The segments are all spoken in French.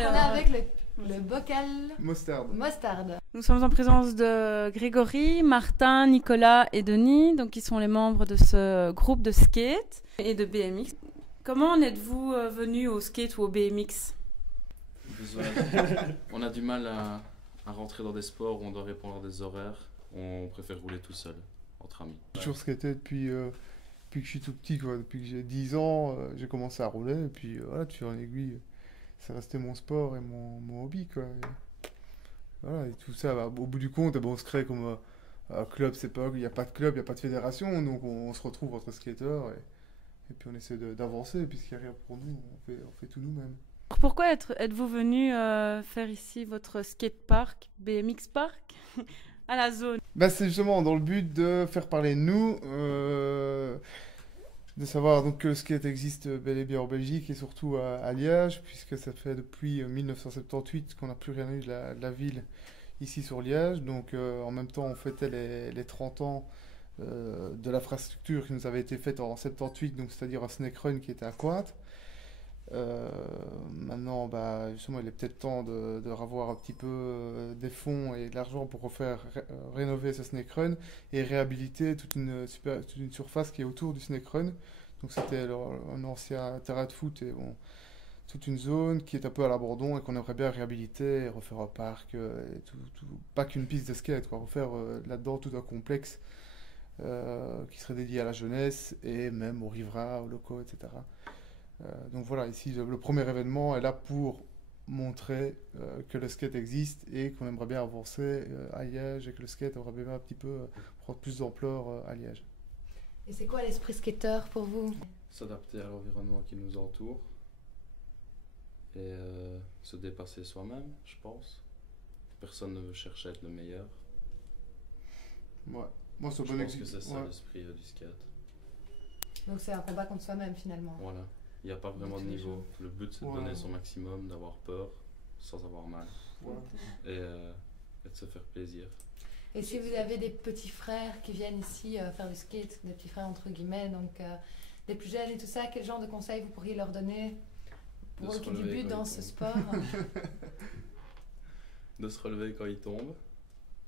On est avec le bocal Mostard. Nous sommes en présence de Grégory, Martin, Nicolas et Denis, donc qui sont les membres de ce groupe de skate et de BMX. Comment en êtes-vous venus au skate ou au BMX? On a du mal à rentrer dans des sports où on doit répondre à des horaires. On préfère rouler tout seul, entre amis. J'ai toujours skaté depuis que je suis tout petit, quoi. Depuis que j'ai 10 ans, j'ai commencé à rouler. Et puis voilà, de fil en aiguille, ça restait mon sport et mon hobby, quoi. Voilà, et tout ça, au bout du compte, on se crée comme un club, c'est pas, il n'y a pas de club, il n'y a pas de fédération, donc on se retrouve entre skateurs et puis on essaie d'avancer, puisqu'il n'y a rien pour nous, on fait tout nous-mêmes. Pourquoi êtes-vous venu faire ici votre skatepark, BMX Park, à la zone? Bah, c'est justement dans le but de faire parler de nous, de savoir donc que le skate existe bel et bien en Belgique et surtout à Liège, puisque ça fait depuis 1978 qu'on n'a plus rien eu de la ville ici sur Liège. Donc en même temps on fêtait les 30 ans de l'infrastructure qui nous avait été faite en 78, donc c'est-à-dire un snake run qui était à Cointe. Maintenant, bah, justement, il est peut-être temps de revoir un petit peu des fonds et de l'argent pour refaire rénover ce snake run et réhabiliter toute une surface qui est autour du snake run. Donc c'était un ancien terrain de foot et bon, toute une zone qui est un peu à l'abandon et qu'on aimerait bien réhabiliter et refaire un parc, et pas qu'une piste de skate, quoi, refaire là-dedans tout un complexe qui serait dédié à la jeunesse et même aux riverains, aux locaux, etc. Donc voilà, ici le premier événement est là pour montrer que le skate existe et qu'on aimerait bien avancer à Liège et que le skate aimerait bien un petit peu prendre plus d'ampleur à Liège. Et c'est quoi l'esprit skateur pour vous? S'adapter à l'environnement qui nous entoure et se dépasser soi-même, je pense. Personne ne veut chercher à être le meilleur. Ouais. Moi, je pense que c'est ça l'esprit du skate. Donc c'est un combat contre soi-même finalement. Voilà. Il n'y a pas vraiment de niveau. Le but, c'est de donner son maximum, d'avoir peur sans avoir mal. Et de se faire plaisir. Et si vous avez des petits frères qui viennent ici faire du skate, des petits frères entre guillemets, donc des plus jeunes et tout ça, quel genre de conseils vous pourriez leur donner pour eux qui débutent dans ce sport? De se relever quand ils tombent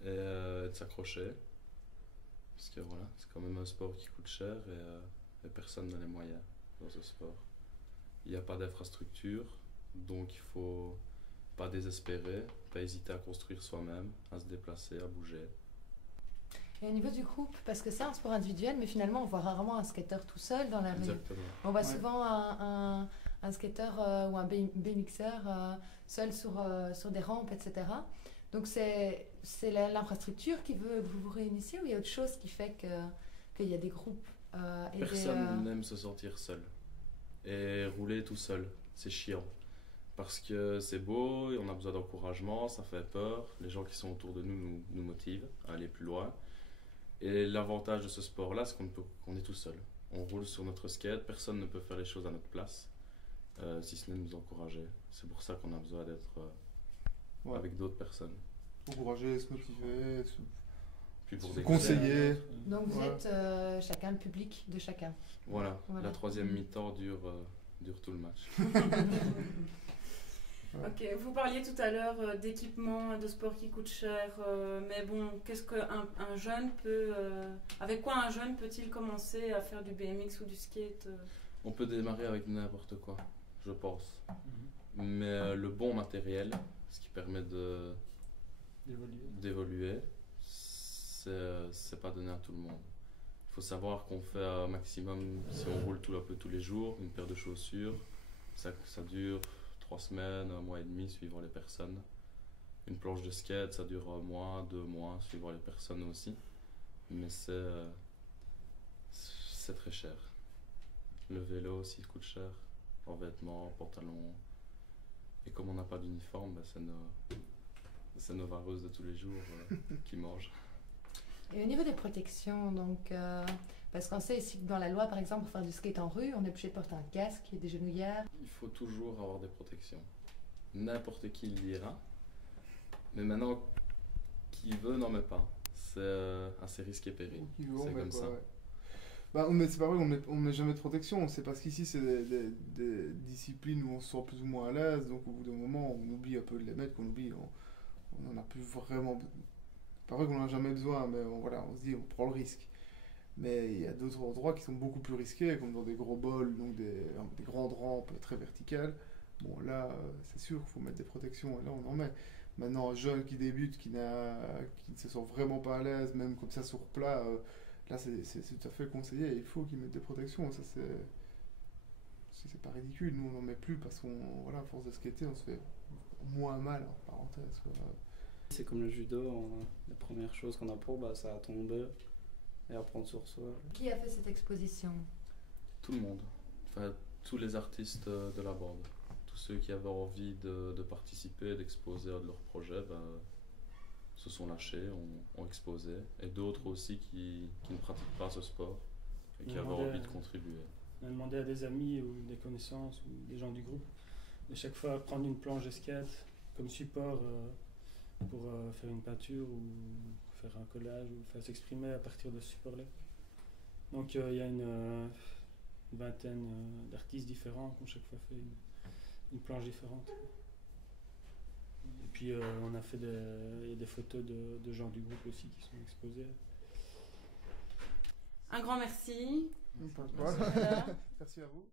et de s'accrocher. Parce que voilà, c'est quand même un sport qui coûte cher et personne n'a les moyens dans ce sport. Il n'y a pas d'infrastructure, donc il ne faut pas désespérer, pas hésiter à construire soi-même, à se déplacer, à bouger. Et au niveau du groupe, parce que c'est un sport individuel, mais finalement on voit rarement un skateur tout seul dans la rue. Exactement. On voit souvent un skateur ou un BMXer seul sur des rampes, etc. Donc c'est l'infrastructure qui veut que vous vous réunissiez, ou il y a autre chose qui fait qu'il y a des groupes Personne n'aime se sentir seul. Et rouler tout seul, c'est chiant. Parce que c'est beau, et on a besoin d'encouragement, ça fait peur. Les gens qui sont autour de nous motivent à aller plus loin. Et l'avantage de ce sport-là, c'est qu'on est tout seul. On roule sur notre skate, personne ne peut faire les choses à notre place, si ce n'est nous encourager. C'est pour ça qu'on a besoin d'être avec d'autres personnes. Encourager, se motiver, se conseiller. Donc vous êtes chacun le public de chacun. Voilà. La troisième mi-temps dure tout le match. Ok, vous parliez tout à l'heure d'équipements, de sport qui coûtent cher, mais bon, qu'est-ce qu'un jeune peut, avec quoi un jeune peut-il commencer à faire du BMX ou du skate? On peut démarrer avec n'importe quoi, je pense. Mais le bon matériel, ce qui permet d'évoluer, c'est pas donné à tout le monde. Il faut savoir qu'on fait un maximum, si on roule un peu tous les jours, une paire de chaussures, ça dure 3 semaines, 1 mois et demi, suivant les personnes. Une planche de skate, ça dure 1 mois, 2 mois, suivant les personnes aussi. Mais c'est très cher. Le vélo aussi coûte cher, en vêtements, en pantalons. Et comme on n'a pas d'uniforme, c'est nos vareuses de tous les jours qui mangent. Et au niveau des protections, donc, parce qu'on sait ici que dans la loi, par exemple, pour faire du skate en rue, on est obligé de porter un casque et des genouillères. Il faut toujours avoir des protections. N'importe qui le dira. Mais maintenant, qui veut n'en met pas. C'est assez risqué péril. C'est comme ça. Mais c'est pas vrai, on met jamais de protection. C'est parce qu'ici, c'est des disciplines où on se sent plus ou moins à l'aise. Donc, au bout d'un moment, on oublie un peu de les mettre, on en a plus vraiment. Pas vrai qu'on en a jamais besoin, mais voilà, on se dit, on prend le risque. Mais il y a d'autres endroits qui sont beaucoup plus risqués, comme dans des gros bols, donc des grandes rampes très verticales. Bon, là, c'est sûr qu'il faut mettre des protections, et là, on en met. Maintenant, un jeune qui débute, qui ne se sent vraiment pas à l'aise, même comme ça sur plat, là, c'est tout à fait conseillé. Il faut qu'il mette des protections. Ça, c'est pas ridicule. Nous, on n'en met plus parce qu'on, voilà, à force de skater, on se fait moins mal, en parenthèse, quoi. C'est comme le judo, la première chose qu'on apprend, c'est à tomber et à prendre sur soi. Qui a fait cette exposition? Tout le monde. Enfin, tous les artistes de la bande. Tous ceux qui avaient envie de participer, d'exposer de leur projet, se sont lâchés, ont exposé. Et d'autres aussi qui ne pratiquent pas ce sport et qui avaient envie de contribuer. On a demandé à des amis ou des connaissances ou des gens du groupe de chaque fois prendre une planche de skate comme support pour faire une peinture ou faire un collage ou faire s'exprimer à partir de ce support-là. Donc il y a une vingtaine d'artistes différents qui ont chaque fois fait une planche différente. Et puis on a fait y a des photos de gens du groupe aussi qui sont exposées. Un grand merci. Merci à vous.